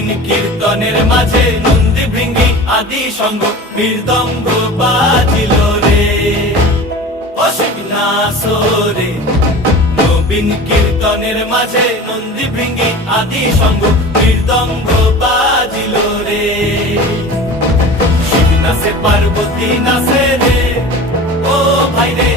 নবীন কীর্তনের মাঝে নন্দী ভৃঙ্গি আদি সঙ্গ মৃদঙ্গ বাজিল রে, অসিক নাসরে। নবীন কীর্তনের মাঝে নন্দী ভৃঙ্গি আদি সঙ্গ মৃদঙ্গ বাজিল রে। শিব নাচে পার্বতী নাচে রে, ও ভাই রে।